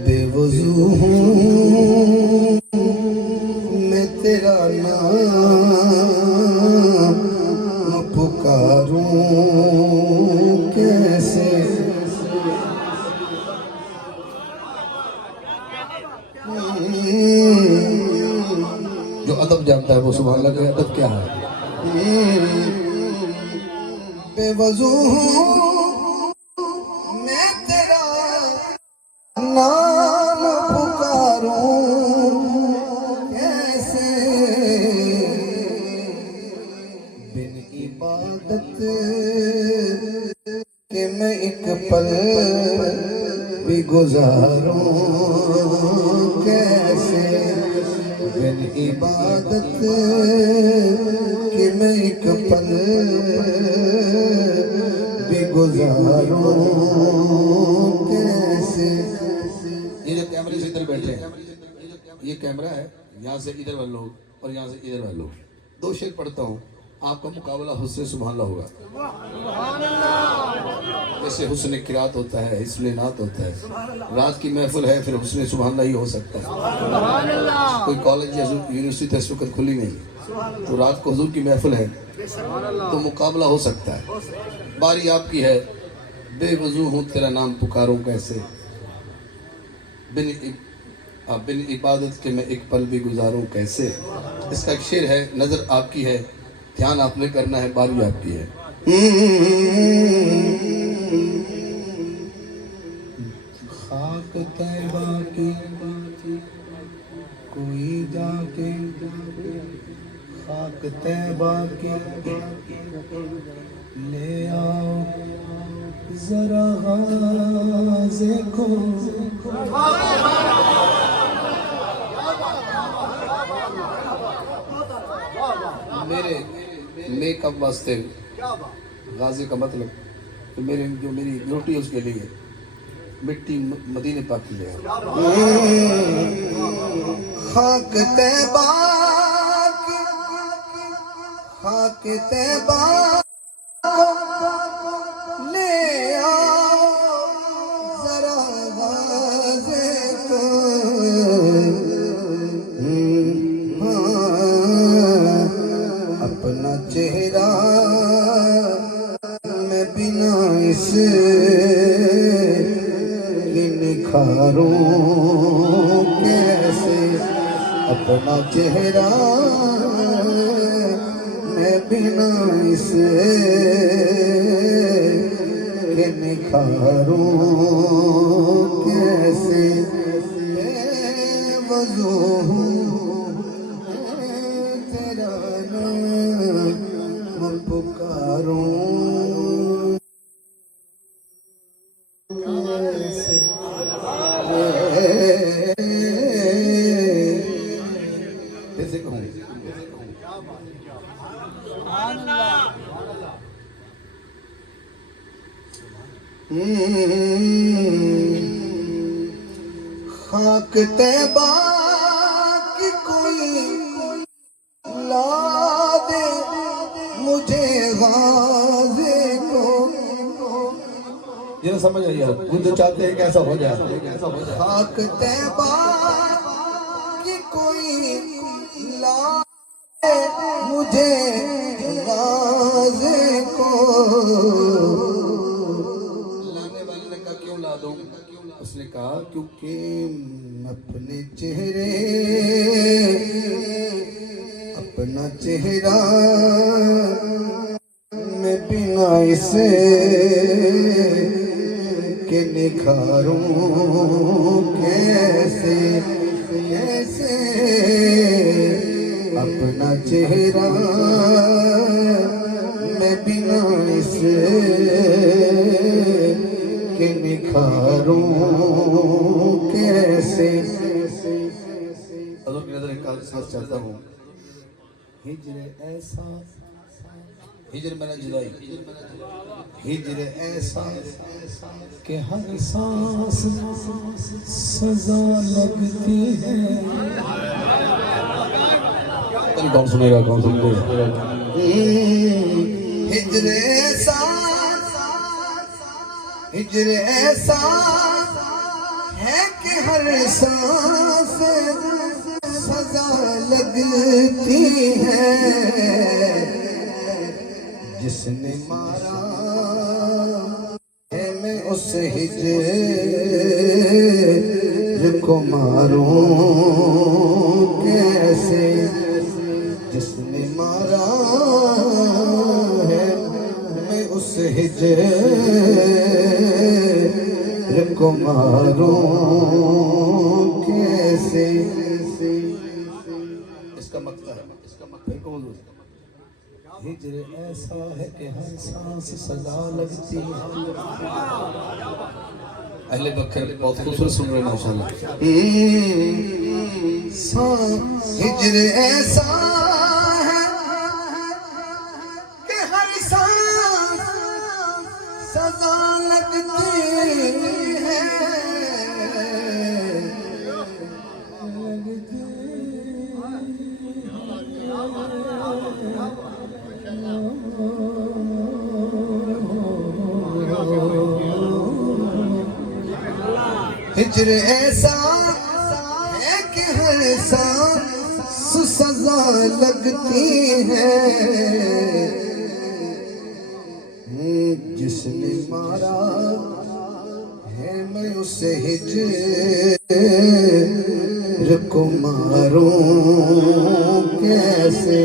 बेवजू हूँ मैं तेरा नाम पुकारूं कैसे। जो अदब जानता है वो सुभान अल्लाह का अदब क्या है। बेवजू हूँ मैं तेरा नाम पुकारूं कैसे। बिन इबादत के मैं एक पल भी गुजारूं कैसे। बिन इबादत के मैं एक पल भी गुजारूं कैसे। ये जो कैमरे से इधर बैठे हैं, ये कैमरा है, यहाँ से इधर वाले लोग और यहाँ से इधर वाले लोग। दो शेर पढ़ता हूँ, आपका मुकाबला हुस्न सुभान अल्लाह होगा। जैसे हुस्न किरात होता है, इसलिए नात होता है। रात की महफिल है, फिर हुस्न सुभान अल्लाह ही हो सकता है। कोई कॉलेज या यूनिवर्सिटी इस वक्त खुली नहीं, तो रात को हुजूर की महफिल है तो मुकाबला हो सकता है। बारी आपकी है। बेवजू हूँ तेरा नाम पुकारूं कैसे। बिन इबादत के मैं एक पल भी गुजारूं कैसे। इसका एक शेर है, नजर आपकी है, ध्यान आपने करना है, बारी आपकी है। खाक तैबा की कोई जाके, खाक तैबा की ले आओ जरा गाज़े को। मेरे मेकअप वास्ते गाज़ी का मतलब तो मेरी रोटी है उसके लिए मिट्टी मदीने पाक की है। खाक तैबा की, खाक तैबा ले आओ जरा गाज़े को। अपना चेहरा मैं बिना इसे निखारूं कैसे। अपना चेहरा मैं बिना इसे निखारूं कैसे। बेवजू हूँ तेरा नाम पुकारूं कैसे। कैसे कहूँ खाक तैबा की कोई ला दे मुझे गाज़े को। ये समझ आइए, वो जो चाहते हैं कैसा हो जाए। खाक तैबा की कोई ला दे मुझे गाज़े को। लाने वाले ने कहा क्यों ला दूं। उसने कहा क्योंकि अपने चेहरे, अपना चेहरा मैं बिना इसे के निखारूं कैसे। कैसे अपना चेहरा कि निखारूं कैसे। हज़ूर की नज़र एक साथ चाहता हूँ। हिजर ऐसा, हिजर मैंने जुदाई, हिजर ऐसा कि हर सांस सजा लगती है। कौन सुनेगा, कौन सुनेगा? हिजर ऐसा, हिजर ऐसा है कि हर सांस सजा लगती है। जिसने मारा है मैं उस हिजर को मारूं कैसे। जिसने मारा है मैं उस हिजर को मारूं कैसे। इसका मकसद है, इसका मकसद हिजर ऐसा है कि हर सांस सजा लगती है। अहले बकर बहुत खूबसूरत सुन रहे हैं माशाल्लाह। हिजर ऐसा है कि हर सांस सजा लगती है। हिजर ऐसा है कि हर सांस सजा लगती है। जिसने मारा है मैं उसे हिजर को मारूं कैसे।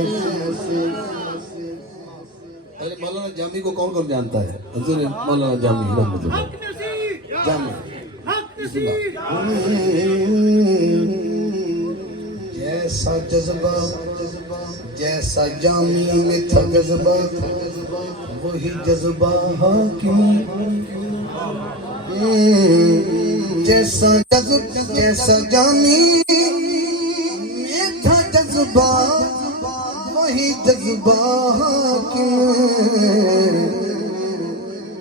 अरे मौलाना जामी को कौन कौन जानता है? हज़ूर मौलाना जामी रहमतुल्लाह जामी। जैसा जज्बा, जैसा जामी में था जज्बा, वही जज्बा हाकिम। जैसा जामी में था जज्बा, वही जज्बा हाकिम।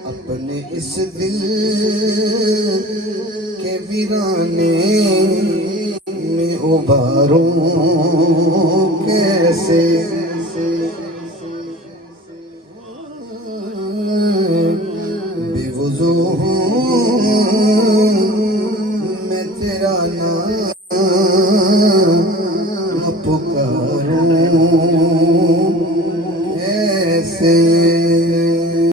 अपने इस दिल के वीराने में उबारूं कैसे। बेवुज़ू हूँ मैं तेरा नाम पुकारूं